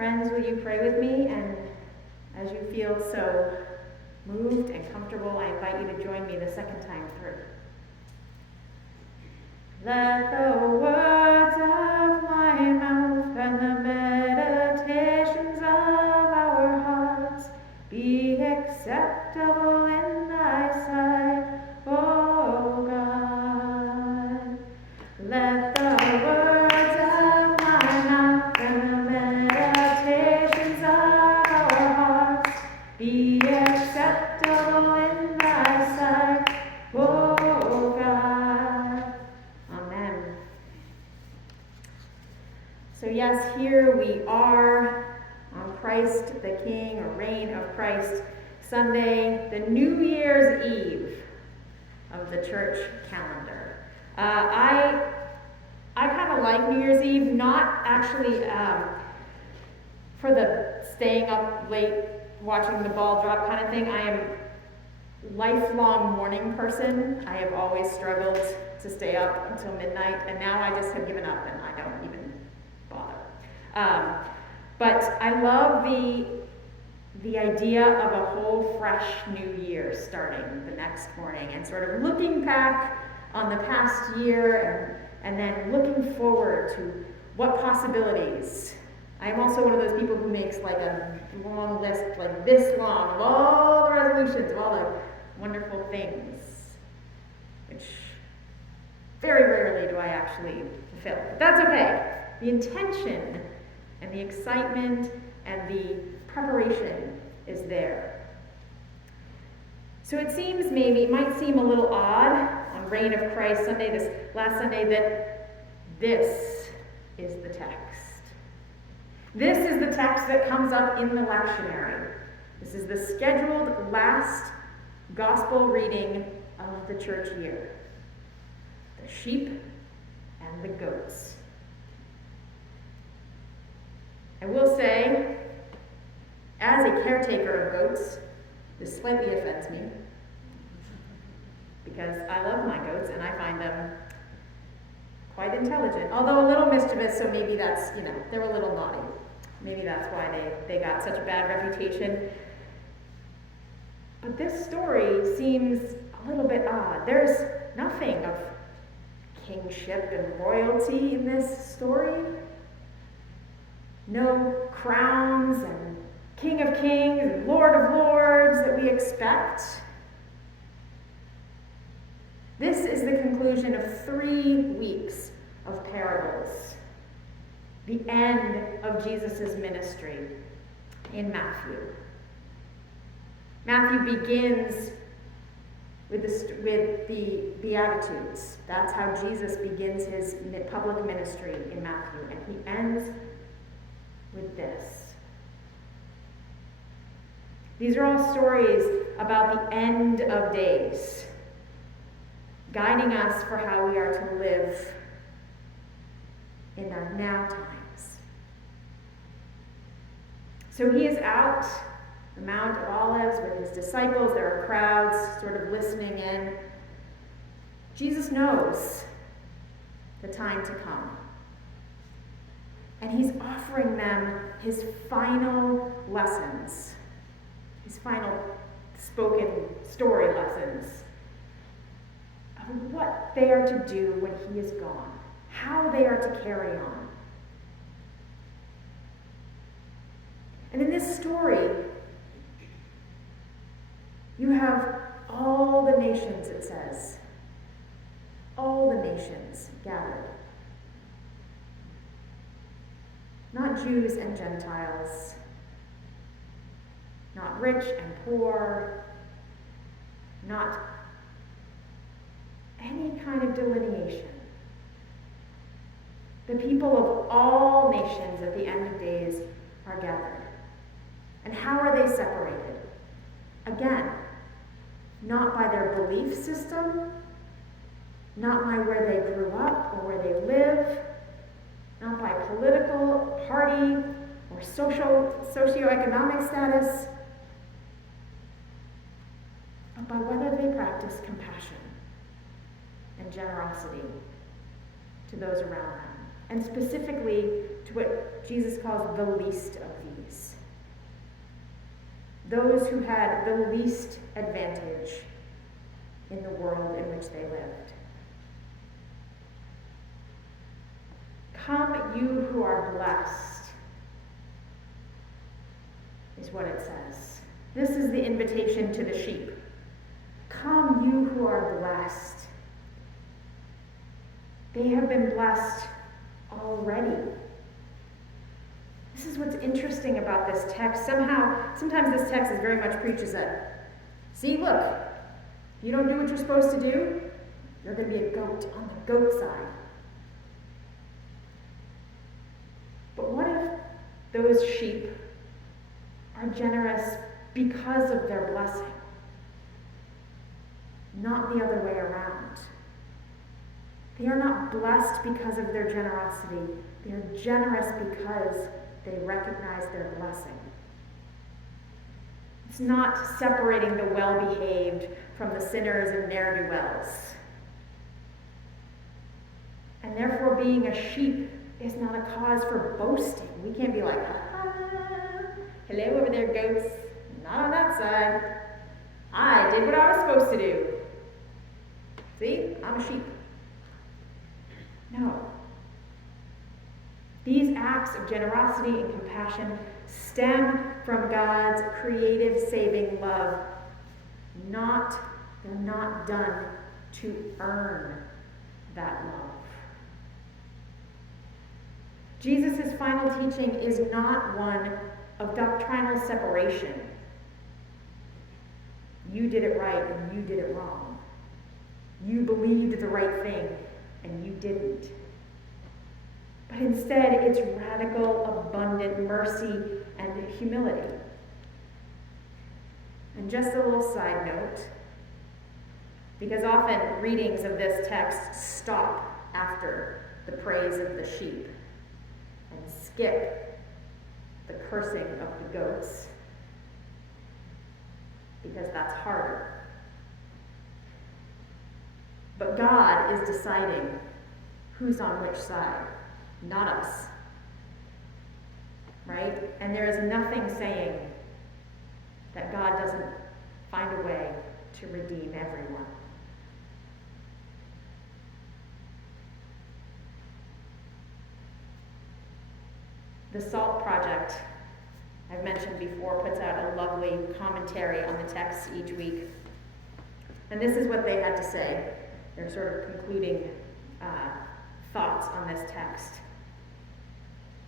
Friends, will you pray with me? And as you feel so moved and comfortable, I invite you to join me the second time through. Let the words of my mouth and the meditations of our hearts be acceptable in thy sight, O God. Let the words of my mouth and the meditations of our hearts be acceptable in thy sight, O God. Amen. So yes, here we are on Christ the King, or Reign of Christ Sunday, the New Year's Eve of the church calendar. I kind of like New Year's Eve, not actually for the staying up late watching the ball drop kind of thing. I am a lifelong morning person. I have always struggled to stay up until midnight, and now I just have given up and I don't even bother. But I love the idea of a whole fresh new year starting the next morning and sort of looking back on the past year and then looking forward to what possibilities. I am also one of those people who makes like a long list, like this long, of all the resolutions, of all the wonderful things, which very rarely do I actually fulfill. But that's okay. The intention and the excitement and the preparation is there. So it might seem a little odd on Reign of Christ Sunday, this last Sunday, that this is the text. This is the text that comes up in the lectionary. This is the scheduled last gospel reading of the church year. The sheep and the goats. I will say, as a caretaker of goats, this slightly offends me, because I love my goats and I find them quite intelligent, although a little mischievous, so maybe that's, they're a little naughty. Maybe that's why they got such a bad reputation. But this story seems a little bit odd. There's nothing of kingship and royalty in this story. No crowns and King of Kings and Lord of Lords that we expect. This is the conclusion of 3 weeks of parables. The end of Jesus' ministry in Matthew. Matthew begins with the Beatitudes. That's how Jesus begins his public ministry in Matthew. And he ends with this. These are all stories about the end of days, guiding us for how we are to live in our now times. So he is out the Mount of Olives with his disciples. There are crowds sort of listening in. Jesus knows the time to come. And he's offering them his final lessons, his final spoken story lessons of what they are to do when he is gone, how they are to carry on. And in this story, you have all the nations, it says, all the nations gathered. Not Jews and Gentiles, not rich and poor, not any kind of delineation. The people of all nations at the end of days are gathered. And how are they separated? Again, not by their belief system, not by where they grew up or where they live, not by political, party, or socioeconomic status, but by whether they practice compassion and generosity to those around them, and specifically to what Jesus calls the least of these. Those who had the least advantage in the world in which they lived. Come, you who are blessed, is what it says. This is the invitation to the sheep. Come, you who are blessed. They have been blessed already. This is what's interesting about this text. Sometimes this text is very much preaches that, see, look, you don't do what you're supposed to do, you're going to be a goat on the goat side. But what if those sheep are generous because of their blessing, not the other way around? They are not blessed because of their generosity. They are generous because they recognize their blessing. It's not separating the well-behaved from the sinners and ne'er-do-wells. And therefore, being a sheep is not a cause for boasting. We can't be like, hello over there, goats. Not on that side. I did what I was supposed to do. See, I'm a sheep. No. These acts of generosity and compassion stem from God's creative saving love. They're not done to earn that love. Jesus' final teaching is not one of doctrinal separation. You did it right and you did it wrong. You believed the right thing and you didn't. But instead, it's radical, abundant mercy and humility. And just a little side note, because often readings of this text stop after the praise of the sheep and skip the cursing of the goats, because that's harder. But God is deciding who's on which side, not us. Right? And there is nothing saying that God doesn't find a way to redeem everyone. The SALT Project, I've mentioned before, puts out a lovely commentary on the text each week. And this is what they had to say. They're sort of concluding thoughts on this text.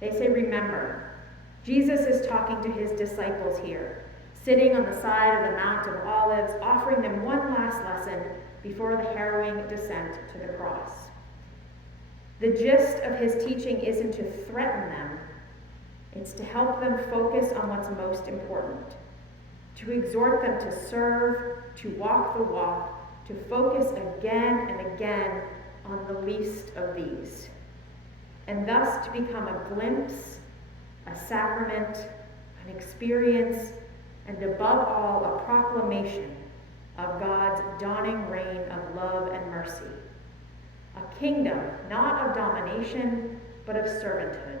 They say, remember, Jesus is talking to his disciples here, sitting on the side of the Mount of Olives, offering them one last lesson before the harrowing descent to the cross. The gist of his teaching isn't to threaten them, it's to help them focus on what's most important, to exhort them to serve, to walk the walk, to focus again and again on the least of these, and thus to become a glimpse, a sacrament, an experience, and above all, a proclamation of God's dawning reign of love and mercy. A kingdom not of domination, but of servanthood,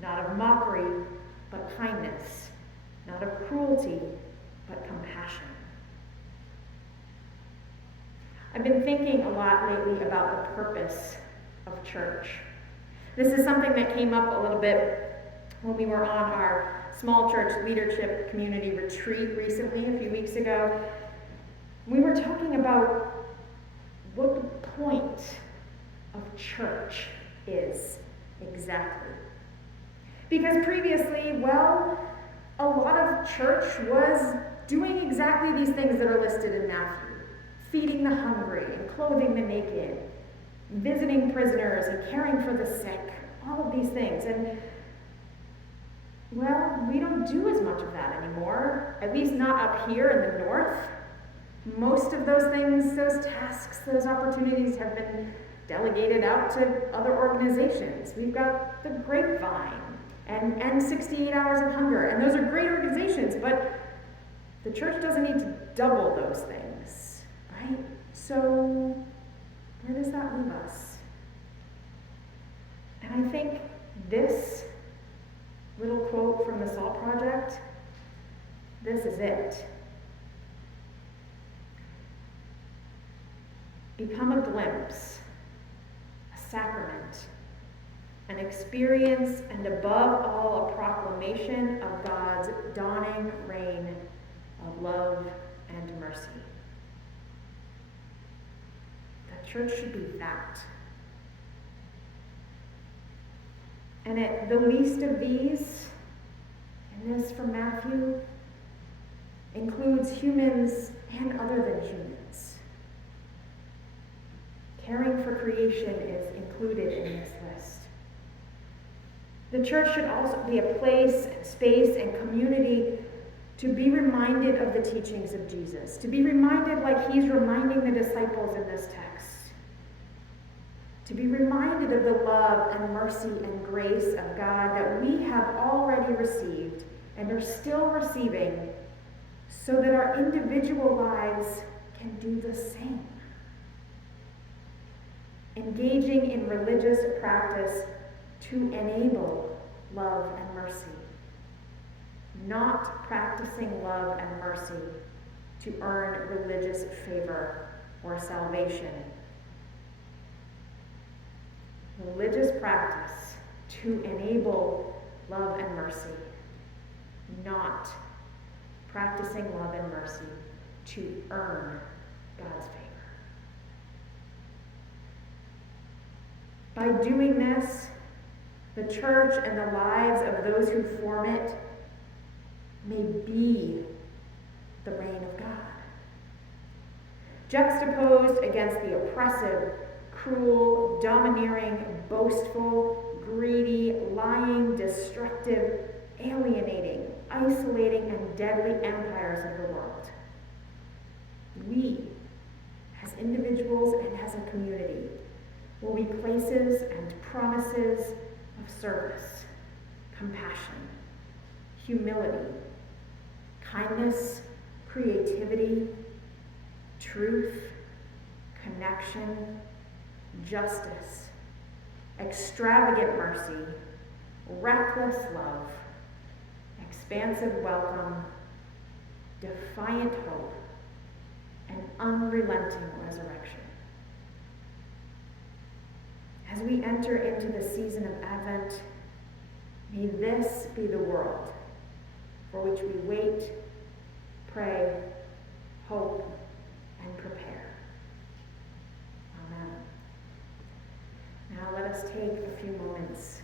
not of mockery, but kindness, not of cruelty, but compassion. I've been thinking a lot lately about the purpose of church. This is something that came up a little bit when we were on our small church leadership community retreat recently, a few weeks ago. We were talking about what the point of church is exactly. Because previously, well, a lot of church was doing exactly these things that are listed in Matthew. Feeding the hungry and clothing the naked, visiting prisoners and caring for the sick, all of these things. And, well, we don't do as much of that anymore, at least not up here in the north. Most of those things, those tasks, those opportunities have been delegated out to other organizations. We've got the Grapevine and 68 Hours of Hunger, and those are great organizations, but the church doesn't need to double those things. Right? So, where does that leave us? And I think this little quote from the Salt Project, this is it. Become a glimpse, a sacrament, an experience, and above all, a proclamation of God's dawning reign of love and mercy. The church should be that. And at the least of these, and this from Matthew, includes humans and other than humans. Caring for creation is included in this list. The church should also be a place, and space, and community to be reminded of the teachings of Jesus, to be reminded like he's reminding the disciples in this text, to be reminded of the love and mercy and grace of God that we have already received and are still receiving, so that our individual lives can do the same. Engaging in religious practice to enable love and mercy, not practicing love and mercy to earn religious favor or salvation. Religious practice to enable love and mercy, not practicing love and mercy to earn God's favor. By doing this, the church and the lives of those who form it may be the reign of God. Juxtaposed against the oppressive, cruel, domineering, boastful, greedy, lying, destructive, alienating, isolating, and deadly empires of the world. We, as individuals and as a community, will be places and promises of service, compassion, humility, kindness, creativity, truth, connection, justice, extravagant mercy, reckless love, expansive welcome, defiant hope, and unrelenting resurrection. As we enter into the season of Advent, may this be the world for which we wait, pray, hope, and prepare. Amen. Now let us take a few moments